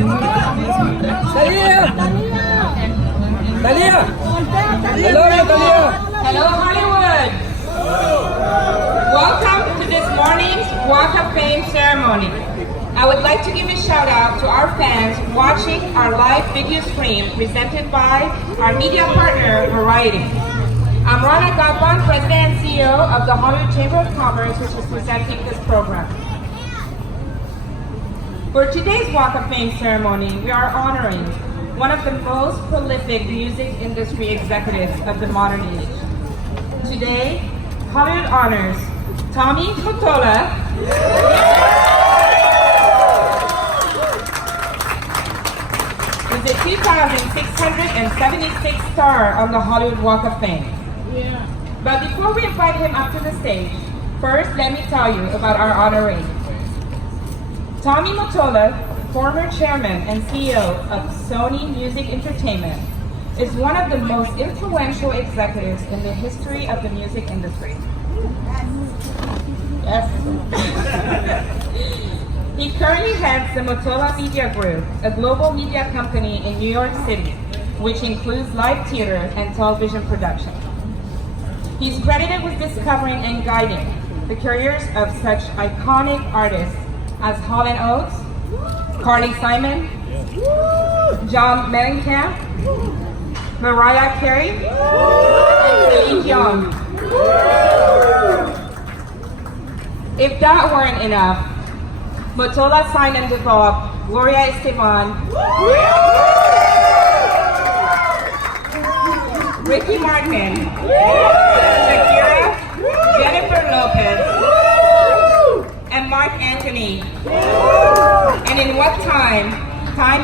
Thalia! Thalia! Hello, Thalia! Hello, Hollywood! Welcome to this morning's Walk of Fame ceremony. I would like to give a shout out to our fans watching our live video stream presented by our media partner, Variety. I'm Rana Gagwan, President and CEO of the Hollywood Chamber of Commerce, which is presenting this program. For today's Walk of Fame ceremony, we are honoring one of the most prolific music industry executives of the modern age. Today, Hollywood honors Tommy Mottola, who's a 2,676 star on the Hollywood Walk of Fame. Yeah. But before we invite him up to the stage, first let me tell you about our honoree. Tommy Mottola, former chairman and CEO of Sony Music Entertainment, is one of the most influential executives in the history of the music industry. Yes. He currently heads the Mottola Media Group, a global media company in New York City, which includes live theater and television production. He's credited with discovering and guiding the careers of such iconic artists as Hall & Oates, Carly Simon, John Mellencamp, Mariah Carey, and Celine Dion. If that weren't enough, Mottola signed and developed Gloria Estefan, Ricky Martin, Shakira, Jennifer Lopez, and Mark Anthony. And in what Time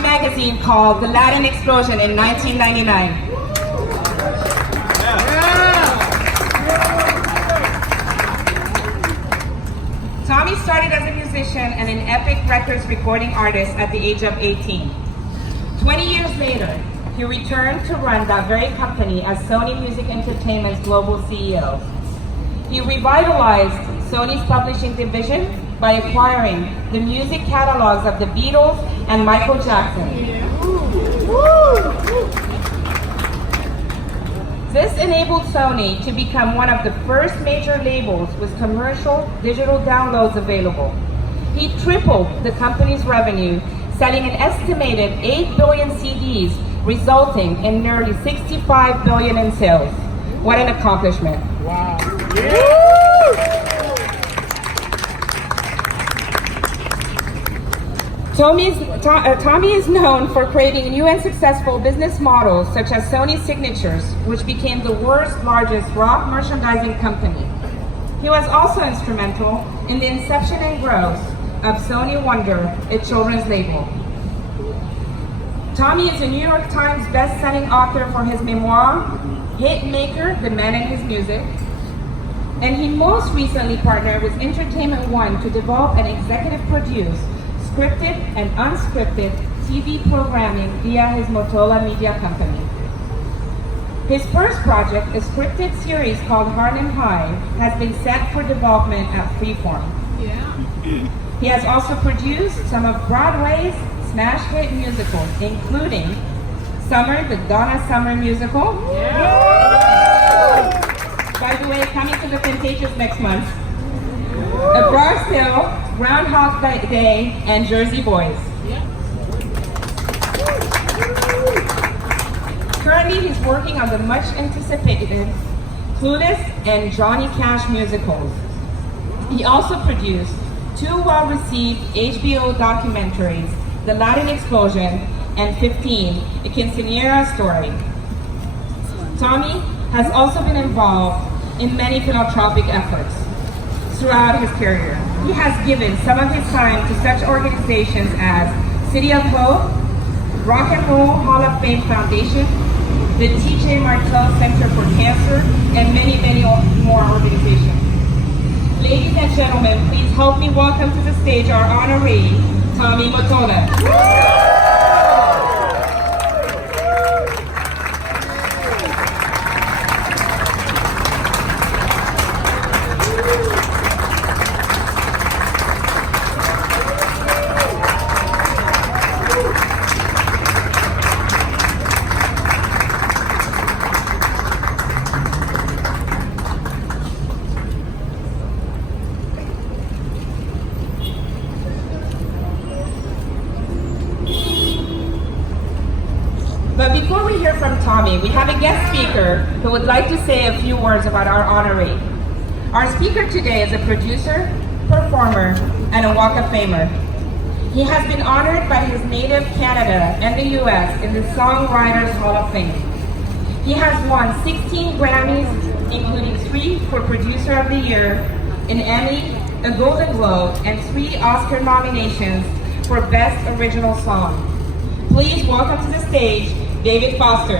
magazine called the Latin Explosion in 1999. Tommy started as a musician and an Epic Records recording artist at the age of 18. 20 years later, he returned to run that very company as Sony Music Entertainment's global CEO. He revitalized Sony's publishing division by acquiring the music catalogs of the Beatles and Michael Jackson. This enabled Sony to become one of the first major labels with commercial digital downloads available. He tripled the company's revenue, selling an estimated 8 billion CDs, resulting in nearly 65 billion in sales. What an accomplishment. Wow. Tommy is known for creating new and successful business models such as Sony Signatures, which became the world's largest rock merchandising company. He was also instrumental in the inception and growth of Sony Wonder, a children's label. Tommy is a New York Times best-selling author for his memoir, Hitmaker, The Man and His Music, and he most recently partnered with Entertainment One to develop and executive produce scripted and unscripted TV programming via his Mottola Media Company. His first project, a scripted series called Harlem High, has been set for development at Freeform. Yeah. He has also produced some of Broadway's smash hit musicals, including Summer, the Donna Summer musical. Yeah. By the way, coming to the Contagious next month. A Bronx Hill, Groundhog Day, and Jersey Boys. Yeah. Currently, he's working on the much anticipated Clueless and Johnny Cash musicals. He also produced two well-received HBO documentaries, The Latin Explosion and 15, A Quinceañera Story. Tommy has also been involved in many philanthropic efforts throughout his career. He has given some of his time to such organizations as City of Hope, Rock and Roll Hall of Fame Foundation, the T.J. Martell Center for Cancer, and many, many more organizations. Ladies and gentlemen, please help me welcome to the stage our honoree, Tommy Mottola. But before we hear from Tommy, we have a guest speaker who would like to say a few words about our honoree. Our speaker today is a producer, performer, and a Walk of Famer. He has been honored by his native Canada and the US in the Songwriters Hall of Fame. He has won 16 Grammys, including 3 for Producer of the Year, an Emmy, a Golden Globe, and 3 Oscar nominations for Best Original Song. Please welcome to the stage, David Foster.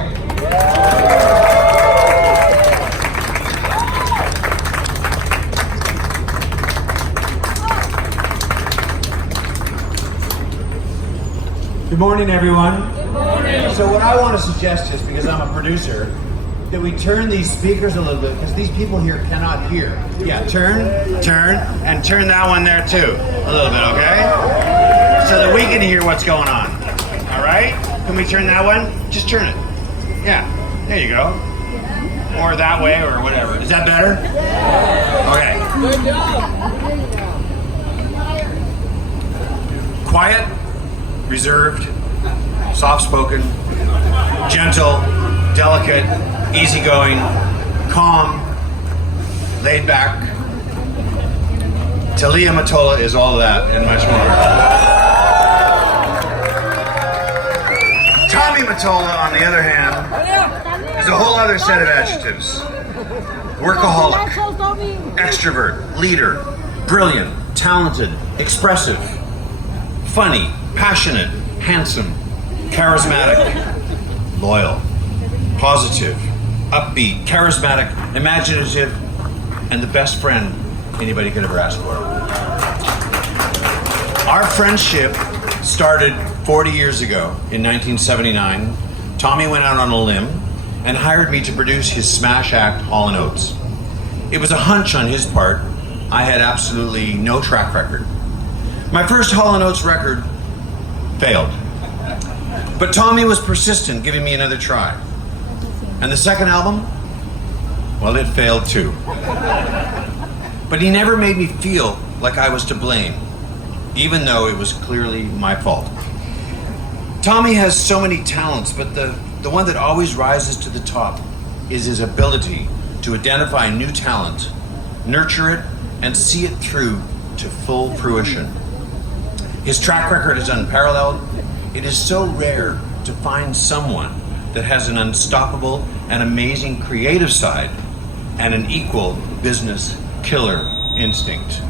Good morning, everyone. Good morning. So what I want to suggest is, because I'm a producer, that we turn these speakers a little bit, because these people here cannot hear. Yeah, turn, and turn that one there too, a little bit, okay? So that we can hear what's going on. All right? Can we turn that one? Just turn it. Yeah, there you go. Or that way, or whatever. Is that better? Okay. Good job. Quiet, reserved, soft-spoken, gentle, delicate, easygoing, calm, laid back. Thalía y Mottola is all that and much more. Tommy Mottola, on the other hand, is a whole other set of adjectives. Workaholic, extrovert, leader, brilliant, talented, expressive, funny, passionate, handsome, charismatic, loyal, positive, upbeat, charismatic, imaginative, and the best friend anybody could ever ask for. Our friendship started 40 years ago in 1979. Tommy went out on a limb and hired me to produce his smash act, Hall & Oates. It was a hunch on his part. I had absolutely no track record. My first Hall & Oates record failed. But Tommy was persistent, giving me another try. And the second album, well, it failed too. But he never made me feel like I was to blame, even though it was clearly my fault. Tommy has so many talents, but the one that always rises to the top is his ability to identify new talent, nurture it, and see it through to full fruition. His track record is unparalleled. It is so rare to find someone that has an unstoppable and amazing creative side and an equal business killer instinct.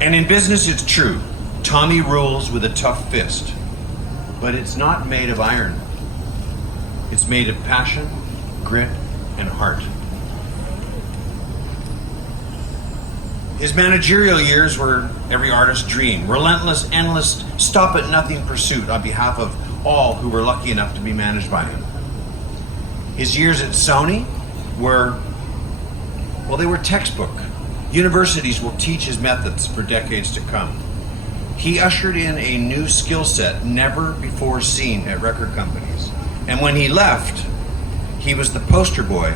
And in business, it's true. Tommy rules with a tough fist, but it's not made of iron. It's made of passion, grit, and heart. His managerial years were every artist's dream. Relentless, endless, stop-at-nothing pursuit on behalf of all who were lucky enough to be managed by him. His years at Sony were, well, they were textbook. Universities will teach his methods for decades to come. He ushered in a new skill set never before seen at record companies. And when he left, he was the poster boy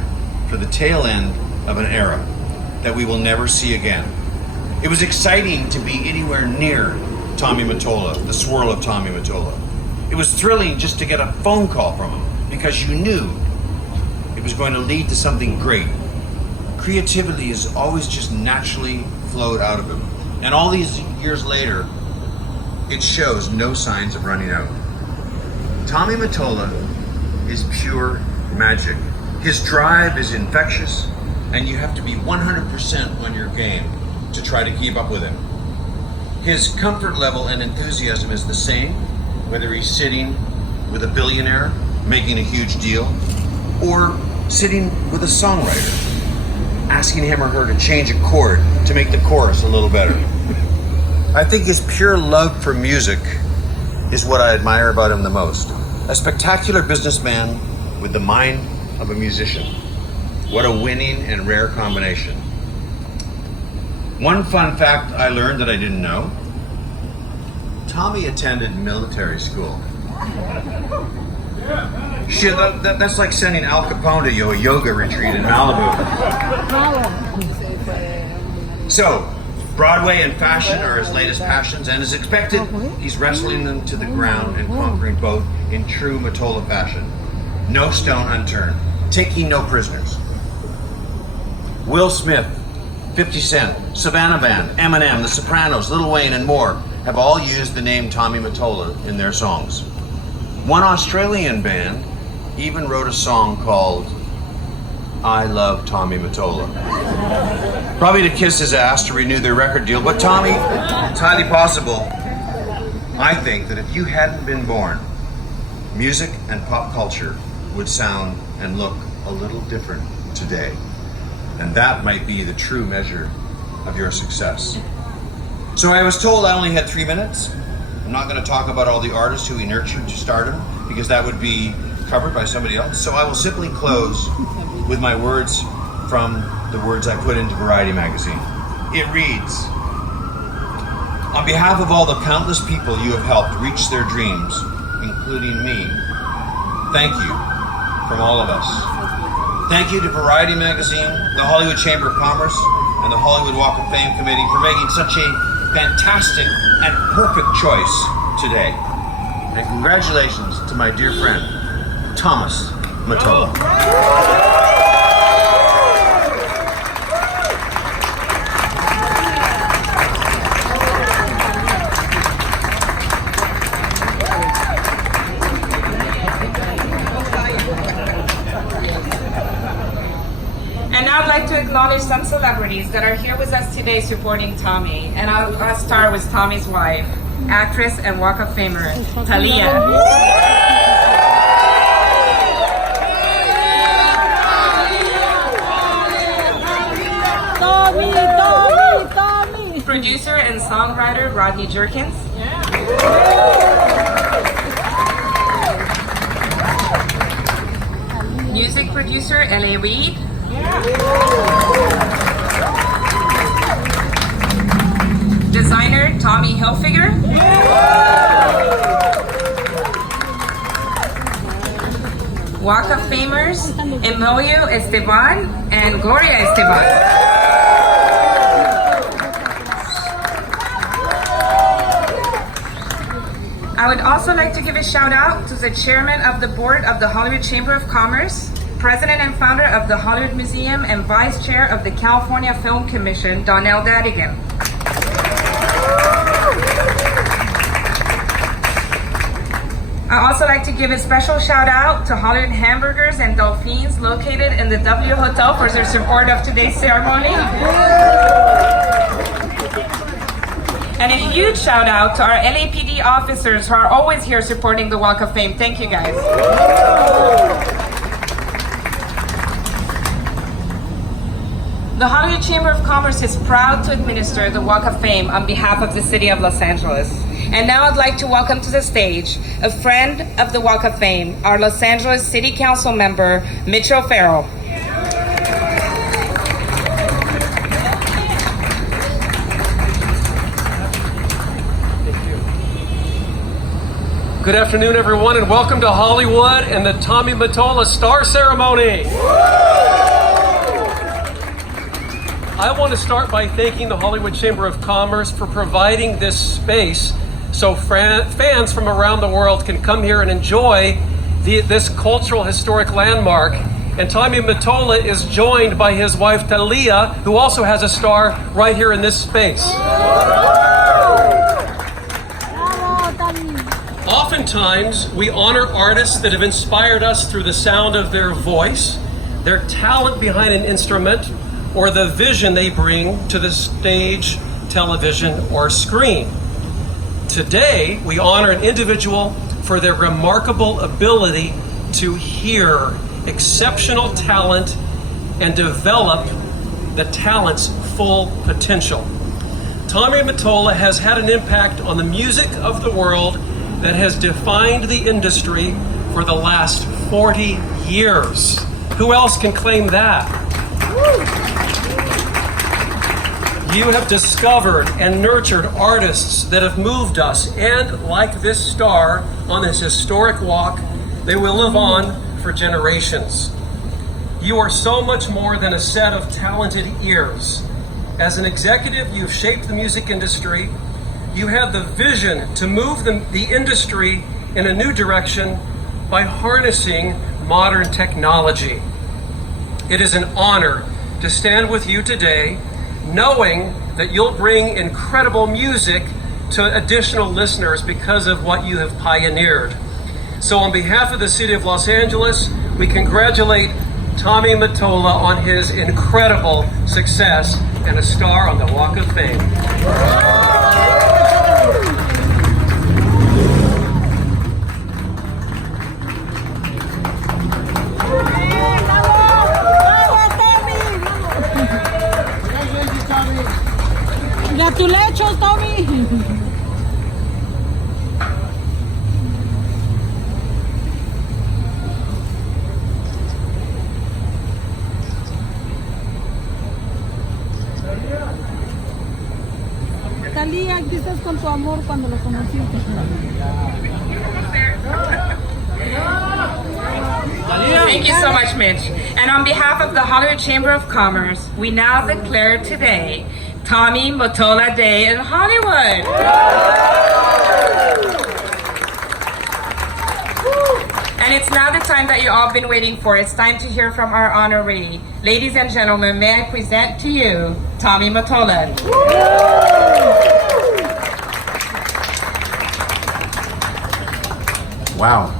for the tail end of an era that we will never see again. It was exciting to be anywhere near Tommy Mottola, the swirl of Tommy Mottola. It was thrilling just to get a phone call from him because you knew it was going to lead to something great. Creativity has always just naturally flowed out of him. And all these years later, it shows no signs of running out. Tommy Mottola is pure magic. His drive is infectious, and you have to be 100% on your game to try to keep up with him. His comfort level and enthusiasm is the same, whether he's sitting with a billionaire making a huge deal, or sitting with a songwriter, asking him or her to change a chord to make the chorus a little better. I think his pure love for music is what I admire about him the most. A spectacular businessman with the mind of a musician. What a winning and rare combination. One fun fact I learned that I didn't know: Tommy attended military school. Shit, that's like sending Al Capone to a yoga retreat in Malibu. So, Broadway and fashion are his latest passions, and as expected, he's wrestling them to the ground and conquering both in true Mottola fashion. No stone unturned, taking no prisoners. Will Smith, 50 Cent, Savannah Band, Eminem, The Sopranos, Lil Wayne, and more have all used the name Tommy Mottola in their songs. One Australian band even wrote a song called I Love Tommy Mottola. Probably to kiss his ass to renew their record deal, but Tommy, it's highly possible, I think, that if you hadn't been born, music and pop culture would sound and look a little different today. And that might be the true measure of your success. So I was told I only had 3 minutes. I'm not going to talk about all the artists who he nurtured to stardom, because that would be covered by somebody else. So I will simply close with my words from the words I put into Variety magazine. It reads, on behalf of all the countless people you have helped reach their dreams, including me, thank you from all of us. Thank you to Variety magazine, the Hollywood Chamber of Commerce, and the Hollywood Walk of Fame Committee for making such a fantastic and perfect choice today. And congratulations to my dear friend, Thomas Mottola. And now I'd like to acknowledge some celebrities that are here with us today supporting Tommy. And I'll start with Tommy's wife, actress and Walk of Famer, Thalia. Tommy. Producer and songwriter Rodney Jerkins. Music producer L.A. Reid. Designer Tommy Hilfiger. Walk of Famers Emilio Esteban and Gloria Esteban. I would also like to give a shout out to the chairman of the board of the Hollywood Chamber of Commerce, president and founder of the Hollywood Museum, and vice chair of the California Film Commission, Donnell Dadigan. I also like to give a special shout out to Hollywood Hamburgers and Dolphins located in the W Hotel for their support of today's ceremony. And a huge shout out to our LAPD officers who are always here supporting the Walk of Fame. Thank you guys. The Hollywood Chamber of Commerce is proud to administer the Walk of Fame on behalf of the city of Los Angeles. And now I'd like to welcome to the stage a friend of the Walk of Fame, our Los Angeles City Council member, Mitch O'Farrell. Good afternoon, everyone, and welcome to Hollywood and the Tommy Mottola Star Ceremony. I want to start by thanking the Hollywood Chamber of Commerce for providing this space so fans from around the world can come here and enjoy this cultural historic landmark. And Tommy Mottola is joined by his wife Thalia, who also has a star right here in this space. Oftentimes, we honor artists that have inspired us through the sound of their voice, their talent behind an instrument, or the vision they bring to the stage, television, or screen. Today, we honor an individual for their remarkable ability to hear exceptional talent and develop the talent's full potential. Tommy Mottola has had an impact on the music of the world that has defined the industry for the last 40 years. Who else can claim that? You have discovered and nurtured artists that have moved us, and like this star on this historic walk, they will live on for generations. You are so much more than a set of talented ears. As an executive, you've shaped the music industry. You have the vision to move the industry in a new direction by harnessing modern technology. It is an honor to stand with you today, knowing that you'll bring incredible music to additional listeners because of what you have pioneered. So on behalf of the City of Los Angeles, we congratulate Tommy Mottola on his incredible success and a star on the Walk of Fame. Congratulations, Tommy. Thalía, ¿qué estás con tu amor cuando lo conociste? Thank you so much, Mitch. And on behalf of the Hollywood Chamber of Commerce, we now declare today Tommy Mottola Day in Hollywood. And it's now the time that you've all been waiting for. It's time to hear from our honoree. Ladies and gentlemen, may I present to you Tommy Mottola. Wow.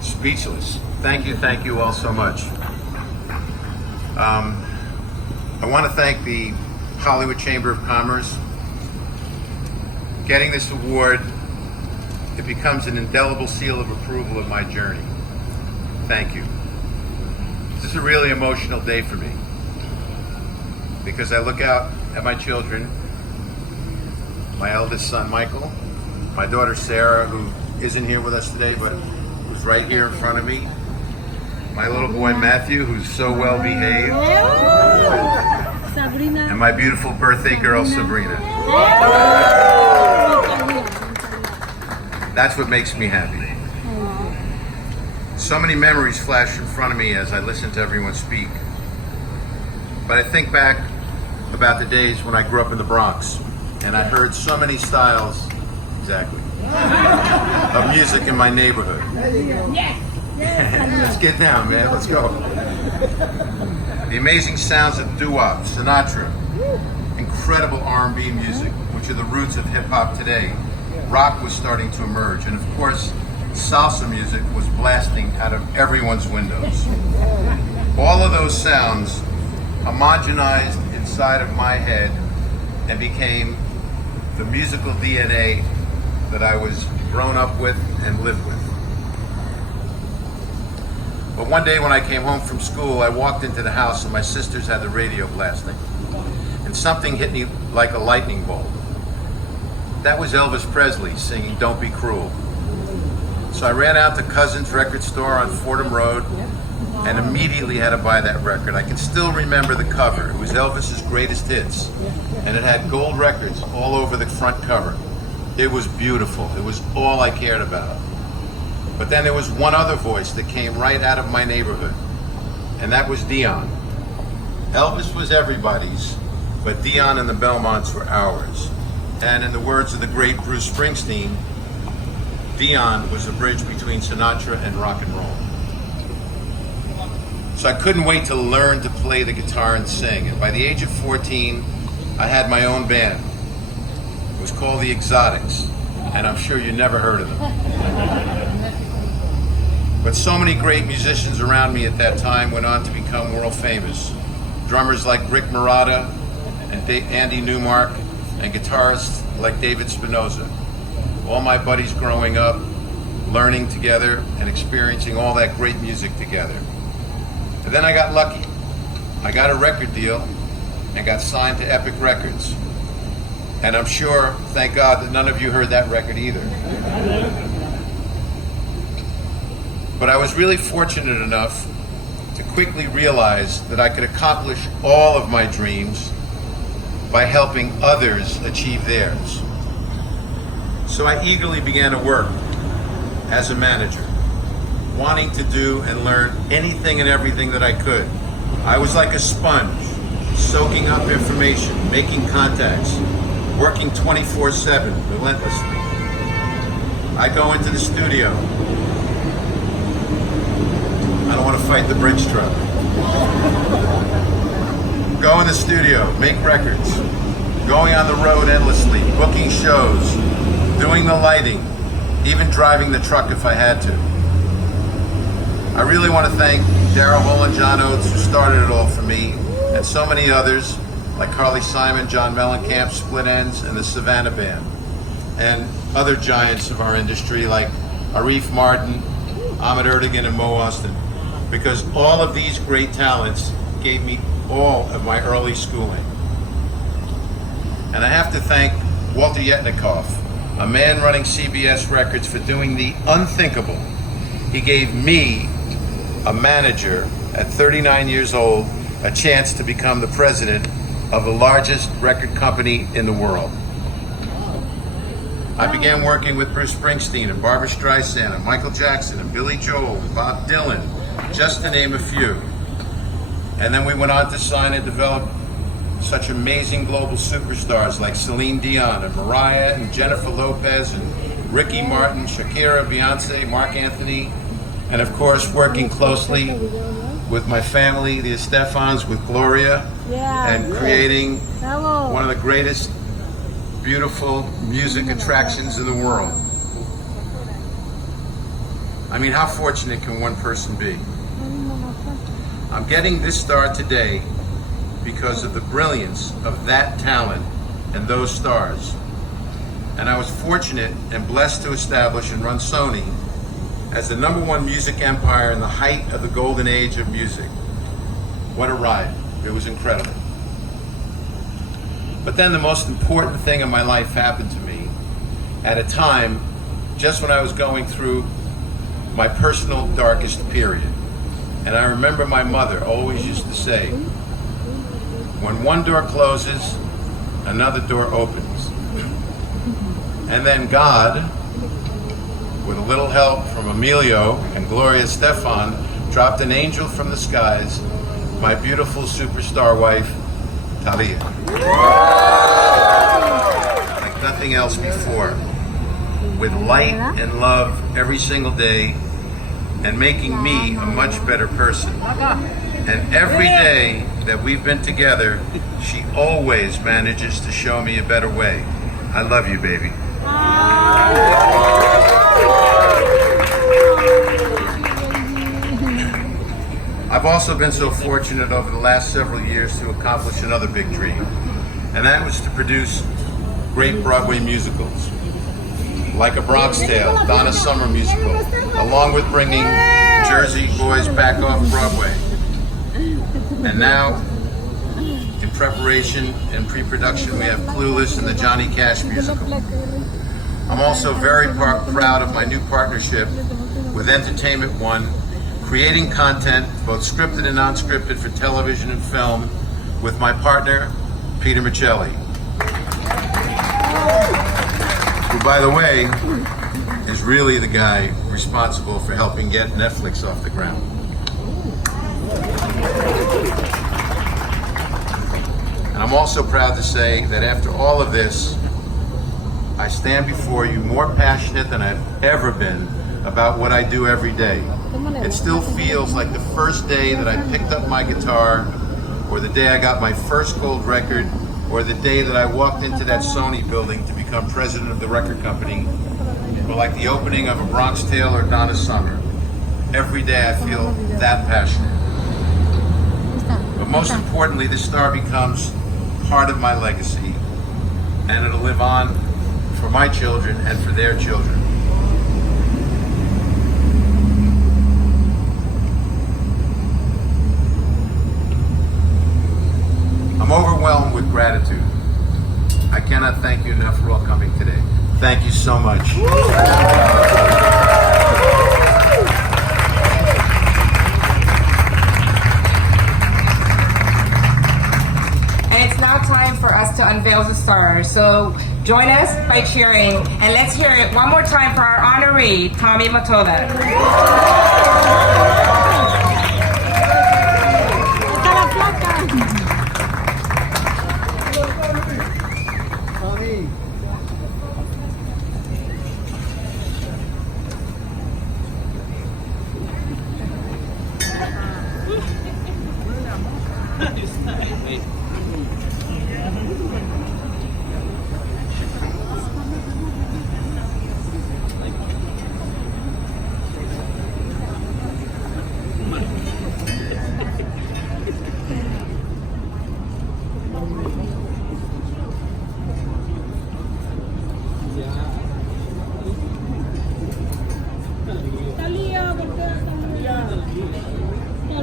Speechless. Thank you all so much. I want to thank the Hollywood Chamber of Commerce. Getting this award, it becomes an indelible seal of approval of my journey. Thank you. This is a really emotional day for me because I look out at my children, my eldest son Michael, my daughter Sarah, who isn't here with us today but who's right here in front of me, my little boy Matthew, who's so well behaved, Sabrina. and my beautiful birthday girl Sabrina. That's what makes me happy. So many memories flash in front of me as I listen to everyone speak. But I think back about the days when I grew up in the Bronx and I heard so many styles, exactly, of music in my neighborhood. Let's get down, man, let's go. The amazing sounds of doo-wop, Sinatra, incredible R&B music, which are the roots of hip-hop today. Rock was starting to emerge, and of course, salsa music was blasting out of everyone's windows. All of those sounds homogenized inside of my head and became the musical DNA that I was grown up with and lived with. But one day when I came home from school, I walked into the house and my sisters had the radio blasting. And something hit me like a lightning bolt. That was Elvis Presley singing Don't Be Cruel. So I ran out to Cousin's record store on Fordham Road and immediately had to buy that record. I can still remember the cover. It was Elvis's greatest hits. And it had gold records all over the front cover. It was beautiful. It was all I cared about. But then there was one other voice that came right out of my neighborhood, and that was Dion. Elvis was everybody's, but Dion and the Belmonts were ours. And in the words of the great Bruce Springsteen, Dion was a bridge between Sinatra and rock and roll. So I couldn't wait to learn to play the guitar and sing. And by the age of 14, I had my own band. It was called The Exotics, and I'm sure you never heard of them. But so many great musicians around me at that time went on to become world famous. Drummers like Rick Marotta and Andy Newmark, and guitarists like David Spinoza. All my buddies growing up, learning together and experiencing all that great music together. And then I got lucky. I got a record deal and got signed to Epic Records. And I'm sure, thank God, that none of you heard that record either. But I was really fortunate enough to quickly realize that I could accomplish all of my dreams by helping others achieve theirs. So I eagerly began to work as a manager, wanting to do and learn anything and everything that I could. I was like a sponge, soaking up information, making contacts, working 24/7 relentlessly. I go into the studio. I don't want to fight the Brinks truck. Go in the studio, make records, going on the road endlessly, booking shows, doing the lighting, even driving the truck if I had to. I really want to thank Daryl Hull and John Oates, who started it all for me, and so many others like Carly Simon, John Mellencamp, Split Ends, and the Savannah Band, and other giants of our industry like Arif Martin, Ahmed Erdogan, and Mo Austin, because all of these great talents gave me all of my early schooling. And I have to thank Walter Yetnikoff, a man running CBS Records, for doing the unthinkable. He gave me, a manager at 39 years old, a chance to become the president of the largest record company in the world. I began working with Bruce Springsteen and Barbra Streisand and Michael Jackson and Billy Joel and Bob Dylan, just to name a few. And then we went on to sign and develop such amazing global superstars like Celine Dion and Mariah and Jennifer Lopez and Ricky Martin, Shakira, Beyonce, Mark Anthony, and of course working closely with my family, the Estefans, with Gloria, and creating one of the greatest beautiful music attractions in the world. I mean, how fortunate can one person be? I'm getting this star today because of the brilliance of that talent and those stars. And I was fortunate and blessed to establish and run Sony as the #1 music empire in the height of the golden age of music. What a ride. It was incredible. But then the most important thing in my life happened to me at a time just when I was going through my personal darkest period. And I remember my mother always used to say, when one door closes, another door opens. And then God, with a little help from Emilio and Gloria Estefan, dropped an angel from the skies, my beautiful superstar wife, Thalia. Like nothing else before, with light and love every single day, and making me a much better person. And every day that we've been together, she always manages to show me a better way. I love you, baby. I've also been so fortunate over the last several years to accomplish another big dream, and that was to produce great Broadway musicals, like A Bronx Tale, Donna Summer musical, along with bringing Jersey Boys back off Broadway. And now, in preparation and pre-production, we have Clueless and the Johnny Cash musical. I'm also very proud of my new partnership with Entertainment One, creating content, both scripted and non-scripted, for television and film, with my partner, Peter Michelli, who, by the way, is really the guy responsible for helping get Netflix off the ground. And I'm also proud to say that after all of this, I stand before you more passionate than I've ever been about what I do every day. It still feels like the first day that I picked up my guitar, or the day I got my first gold record, or the day that I walked into that Sony building to become president of the record company, or like the opening of A Bronx Tale or Donna Summer. Every day I feel that passionate. But most importantly, this star becomes part of my legacy, and it'll live on for my children and for their children. I'm overwhelmed with gratitude. I cannot thank you enough for all coming today. Thank you so much. And it's now time for us to unveil the stars. So join us by cheering, and let's hear it one more time for our honoree, Tommy Mottola.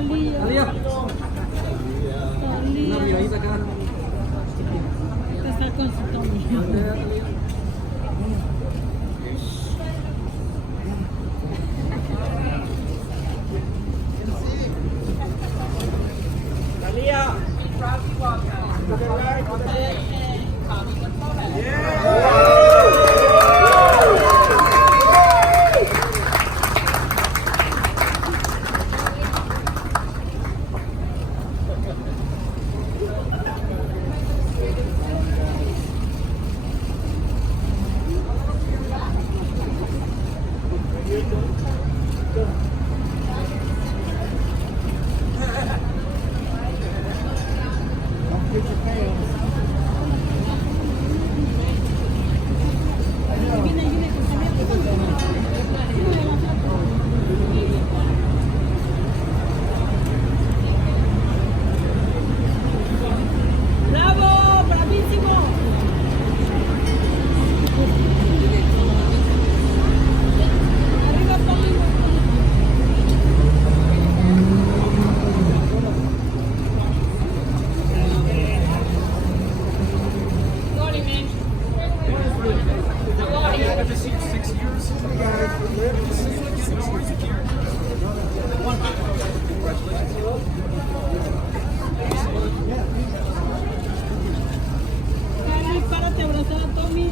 Thalía. Está con su Tommy. ¡Bravo! ¡Bravísimo! Arriba, Tommy. Dale, párate a abrazar a Tommy.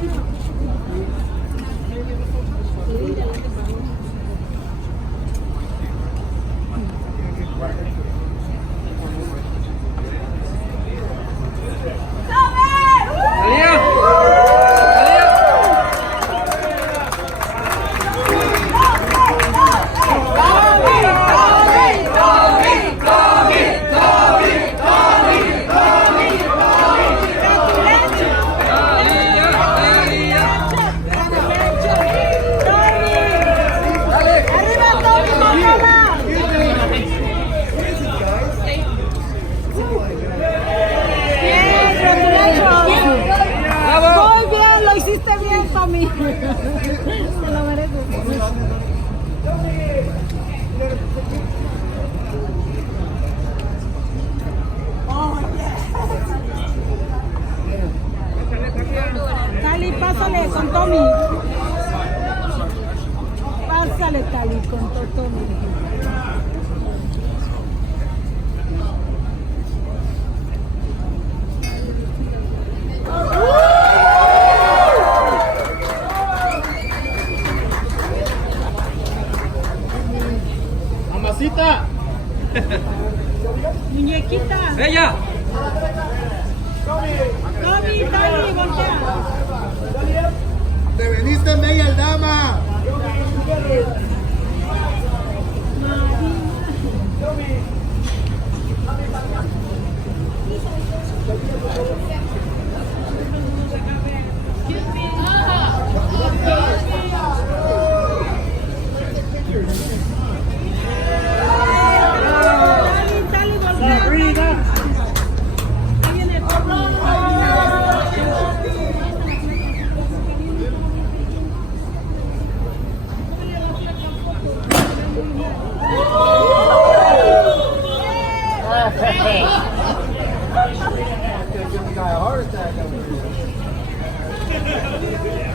¡Arriba, Tommy Mottola! Bien, muy bien, lo hiciste bien, Tommy. Te lo mereces. Tali, pásale con Tommy. Pásale, Tali, con Tommy. ¡Mamacita! Muñequita. ¡Ella! Tommy, Tali, voltea. ¡Te veniste media dama! Tali, voltea. ¡Sabrina! Ahí viene Tommy.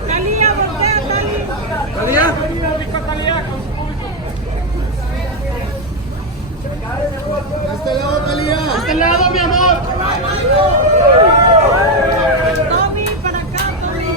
Thalía, voltea, Tali. ¿Thalía? ¡A este lado, Thalía! ¡A este lado, mi amor! Tommy, para acá, Tommy.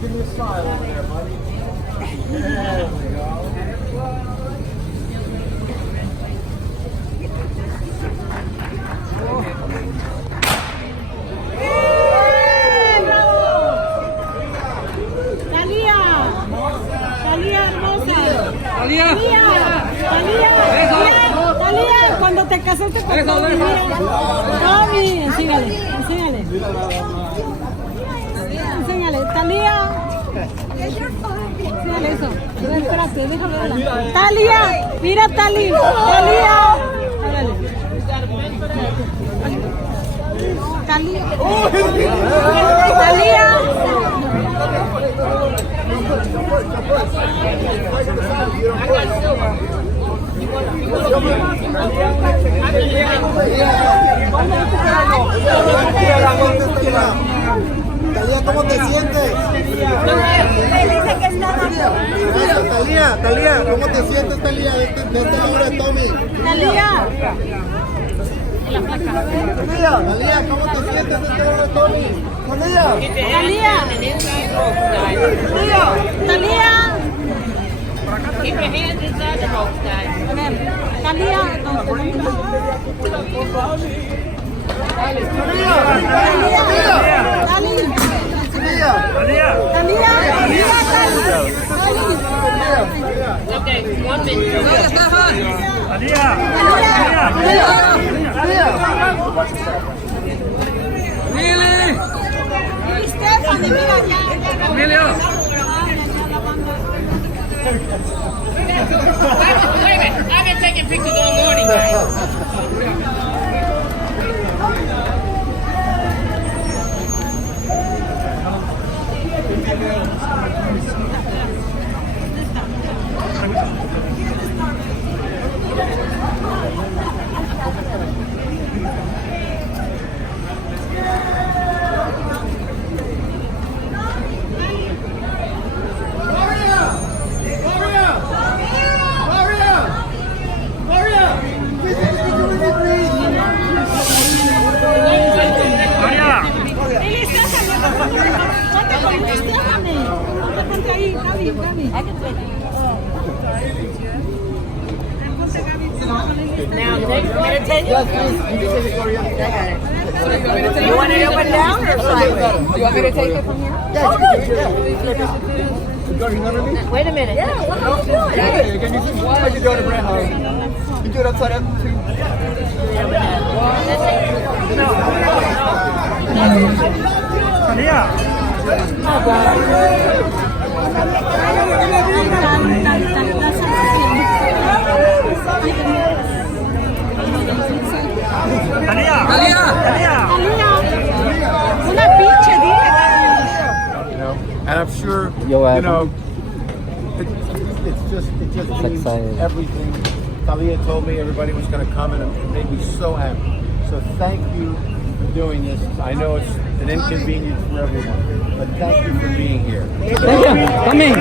Give me a smile over there, buddy. There we go. Thalía, Thalía hermosa. ¡Thalía! Thalía, cuando te casaste con Tommy, mira. Tommy, enséñale. Thalía. Sí, eso. Espérate, déjame verla. Thalía, mira Thalía. Thalía. Háblale. Thalía. Thalía. Thalía, ¿cómo te sientes? Thalía, ¿cómo te sientes, Thalía, de esta obra de Tommy? Thalía. Thalía, ¿cómo te sientes de esta obra de Tommy? Thalía. Thalía. Thalía. Keep your hands inside the rope, guys. Thalía. Okay, 1 minute. Wait a minute, I've been taking pictures all morning, guys. Now, meditate. Yes, please. You can take it, Gloria. I got it. You want it up and down or sideways? Do you want me to take it from here? Yeah, you can do it. Yeah. Gloria, you know what I mean? Wait a minute. Yeah, what are you doing? Yeah, you can use it. You can do it around. You do it upside down too. Una pinche, dije. And I'm sure, it's just means everything. Thalia told me everybody was going to come, and it made me so happy. So thank you for doing this. I know it's an inconvenience for everyone, but thank you for being here. Come in.